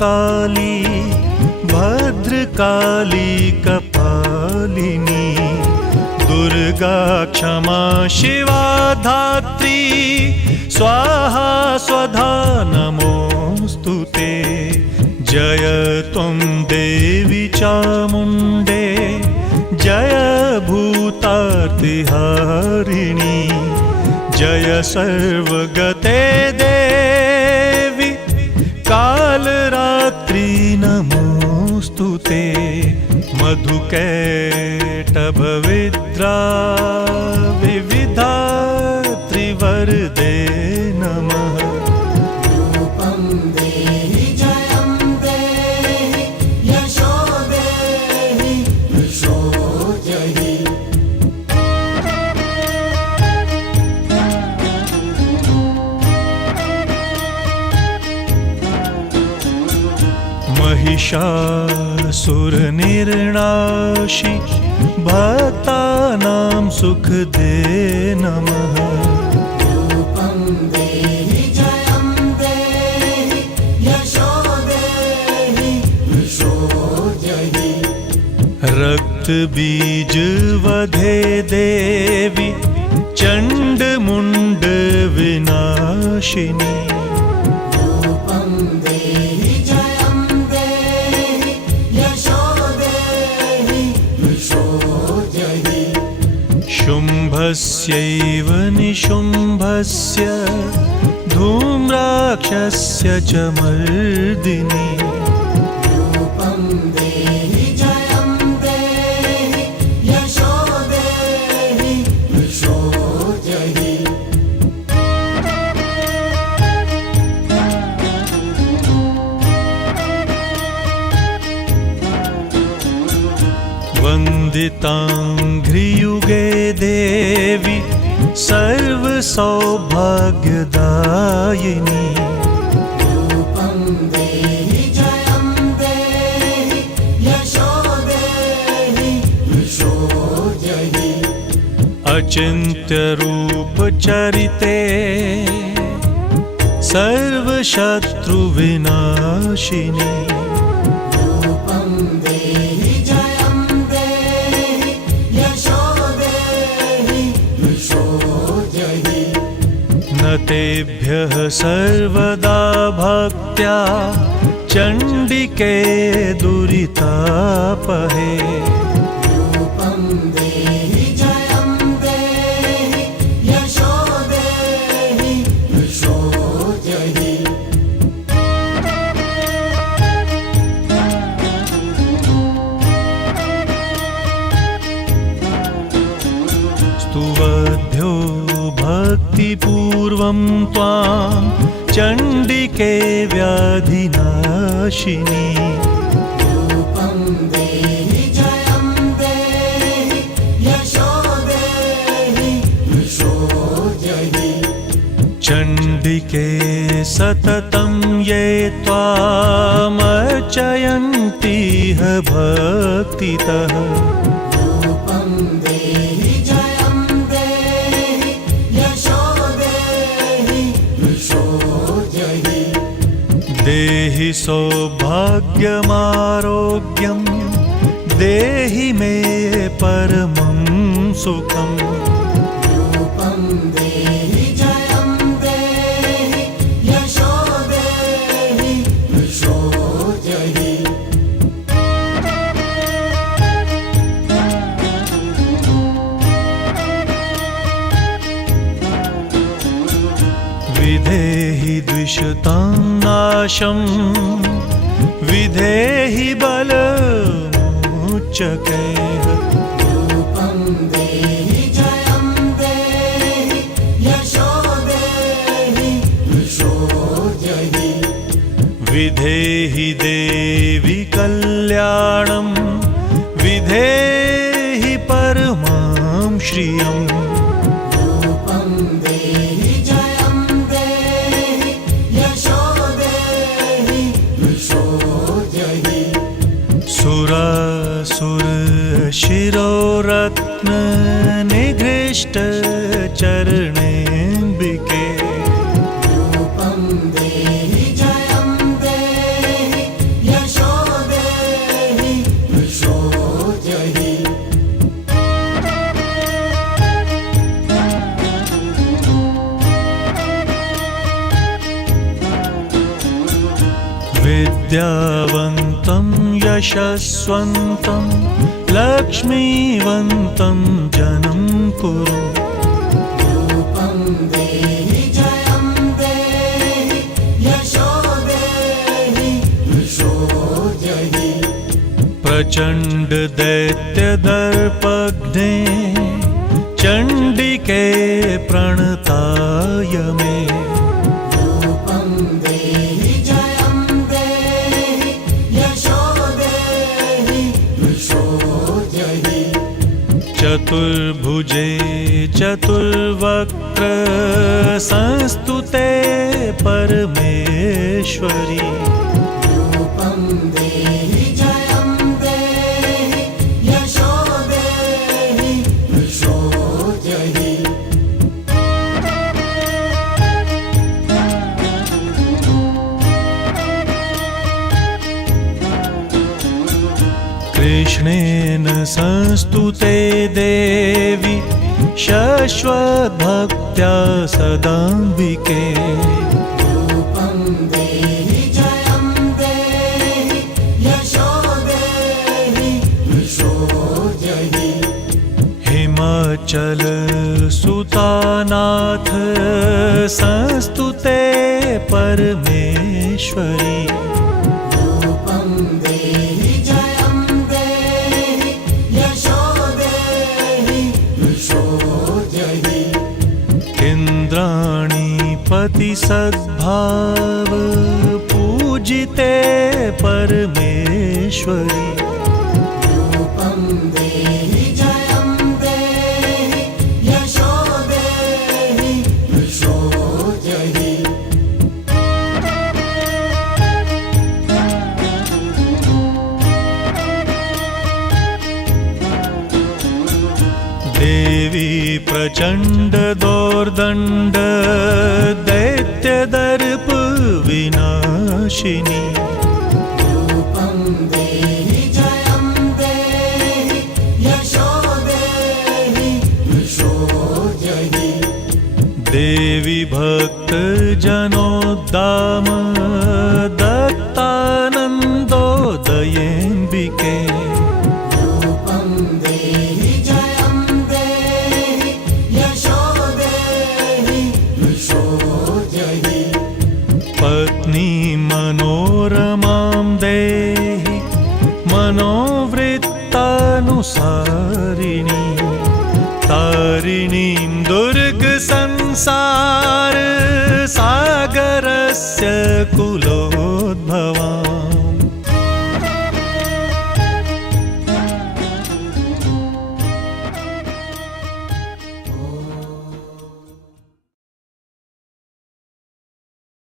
काली भद्रकाली कपालिनी दुर्गा क्षमा शिवा धात्री स्वाहा स्वधा नमोस्तुते। जय त्वं देवी चामुण्डे जय भूतार्तिहारिणी जय सर्वगते देवी कालरात्रि नमोस्तुते। मधुकैटभविद्रा विविधात्रि वरदे नमः। रूपं देहि जयं देहि यशो देहि यशो जहि। महिषासुरनिर्नाशि भक्तानां सुखदे नमः। रूपं देहि जयं देहि यशो देहि यशो जहि। रक्तबीज वधे देवी चण्डमुण्ड विनाशिनी रूपं देहि जयं देहि यशो देहि यशो जहि। शुम्भस्यैव निशुम्भस्य धूम्राक्षस्य च मर्दिनी रूपं देहि जयं देहि यशो देहि यशो जहि। वन्दिताङ्घ्रियुगे देवी सर्वसौभाग्यदायिनी रूपं देहि जयं देहि यशो देहि यशो जहि। अचिन्त्यरूपचरिते सर्वशत्रुविनाशिनी रूपं देहि जयं देहि यशो देहि यशो जहि। न तेभ्यः सर्वदा भक्त्या चण्डिके दुरितापहे रूपं देहि जयं देहि यशो देहि यशो जहि। स्तुवद्भ्यो भक्तिपूर्वं त्वां चण्डिके व्याधिनाशिनी रूपं देहि जयं देहि यशो देहि यशो जहि। चण्डिके सततं ये त्वामर्चयन्तीह भक्तितः रूपं देहि जयं देहि यशो देहि यशो जहि। देहि सौभाग्यमारोग्यं देहि मे परमं सुखम् रूपं देहि जयं देहि यशो देहि यशो जहि। विधेहि द्विषतां नाशं विधेहि बलमुच्चकैः रूपं देहि जयं देहि यशो देहि यशो जहि। विधेहि देवी कल्याणं विधेहि परमां श्रियम् रूपं देहि जयं देहि यशो देहि यशो जहि। सुरासुर शिरोरत्न निघृष्ट चरणेऽम्बिके रूपं देहि जयं देहि विद्यावन्तं यशस्वन्तं लक्ष्मीवन्तं जनं कुरु रूपं देहि जयं देहि यशो देहि यशो जहि प्रचण्ड दैत्यदर्पघ्ने चण्डिके प्रणताय मे रूपं देहि जयं देहि यशो देहि यशो जहि चतुर्भुजे चतुर्वक्त्र संस्तुते परमेश्वरी रूपं देहि जयं देहि यशो देहि यशो जहि कृष्णेन संस्तुते देवी शश्वद्भक्त्या सदाम्बिके रूपं देहि जयं देहि यशो देहि यशो जहि हिमाचल सुतानाथ संस्तुते परमेश्वरी रूपं देहि जयं देहि यशो देहि यशो जहि इन्द्राणीपति सद्भाव पूजिते परमेश्वरी रूपं देहि जयं देहि यशो देहि यशो जहि देवी प्रचण्ड दोर्दण्ड दैत्यदर्प विनाशिनी रूपं देहि जयं देहि यशो देहि यशो जहि देवी भक्तजनोद्दाम दत्तानन्दोदयेऽम्बिके रूपं देहि जयं देहि यशो देहि यशो जहि पत्नी मनोरमां देहि मनोवृत्तानुसारिणी तारिणीं दुर्गसंसार सागरस्य